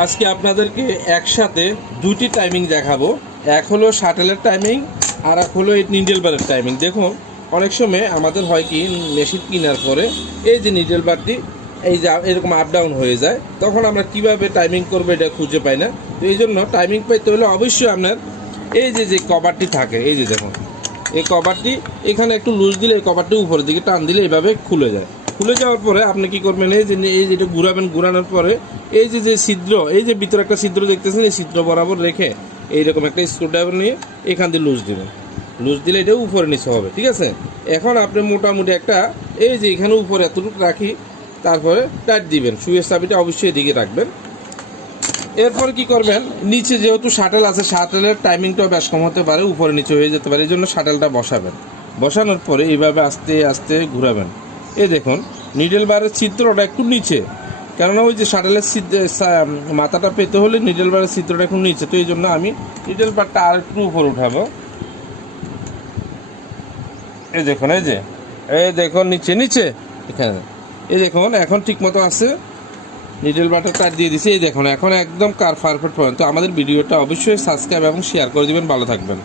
আজকে আপনাদেরকে একসাথে দুটি টাইমিং দেখাবো। এক হলো শাটেলের টাইমিং আর এক হলো এই নিডেল বারের টাইমিং দেখুন, অনেক সময় আমাদের হয় কি মেশিন কেনার পরে এই যে নিডেল বারটি এই যে এরকম আপ ডাউন হয়ে যায়, তখন আমরা কীভাবে টাইমিং করব এটা খুঁজে পাই না। তো এই জন্য টাইমিং পাইতে হলে অবশ্যই আপনার এই যে যে কভারটি থাকে, এই যে দেখুন, এই কভারটি এখানে একটু লুজ দিলে এই কভারটি উপরের দিকে টান দিলে এইভাবে খুলে যায়। খুলে যাওয়ার পরে আপনি কি করবেন, এই যে, এই যেটা ঘুরাবেন, ঘুরানোর পরে এই যে যে ছিদ্র, এই যে ভিতরে একটা ছিদ্র দেখতেছেন, এই ছিদ্র বরাবর রেখে এইরকম একটা স্ক্রুড্রাইভার নিয়ে এখান দিয়ে লুজ দিবেন। লুজ দিলে এটা উপরে নিচে হবে, ঠিক আছে? এখন আপনি মোটামুটি একটা, এই যে এখানে উপরে এতটুকু রাখি, তারপরে টাইট দিবেন। সুয়ের চাবিটা অবশ্যই এদিকে রাখবেন। এরপর কি করবেন, নিচে যেহেতু শাটেল আছে শাটেলের টাইমিংটাও বেশ কম হতে পারে, উপরে নিচে হয়ে যেতে পারে, এই জন্য শাটেলটা বসাবেন। বসানোর পরে এইভাবে আস্তে আস্তে ঘুরাবেন। এই দেখুন নিডেল বারের ছিদ্রটা একটু নিচে। কেননা ওই যে শাটেলের মাথাটা পেতে হলে নিডেল বারের ছিদ্রটা একটু নিচে। তো এই জন্য আমি নিডেল বারটা আর একটু উপরে উঠাবো। এই দেখুন, এই যে। এই দেখুন, নিচে নিচে। এখানে। এই দেখুন, এখন ঠিক মতো আছে। নিডেল বাটার তার দিয়ে দিছি। এই দেখুন, এখন একদম কার পারফেক্ট পয়েন্ট তো আমাদের ভিডিওটা অবশ্যই সাবস্ক্রাইব এবং শেয়ার করে দিবেন। ভালো থাকবেন।